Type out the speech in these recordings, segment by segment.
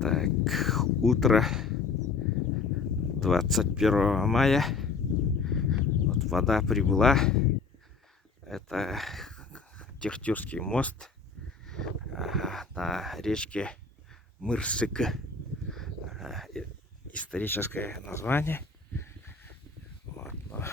Так, утро 21 мая. Вот вода прибыла. Это Техтюрский мост на речке Мырсык. Историческое название. Вот, но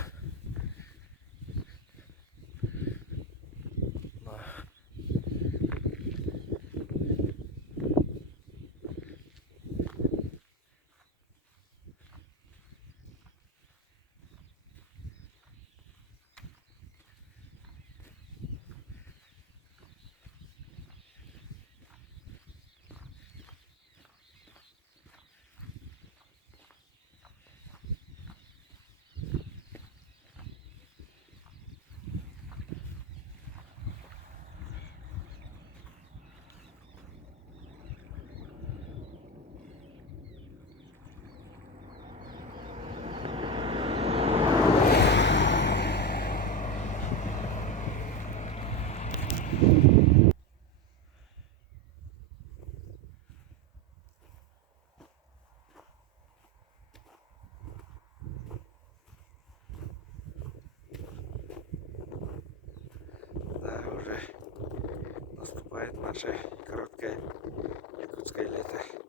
да, уже наступает наше короткое якутское лето.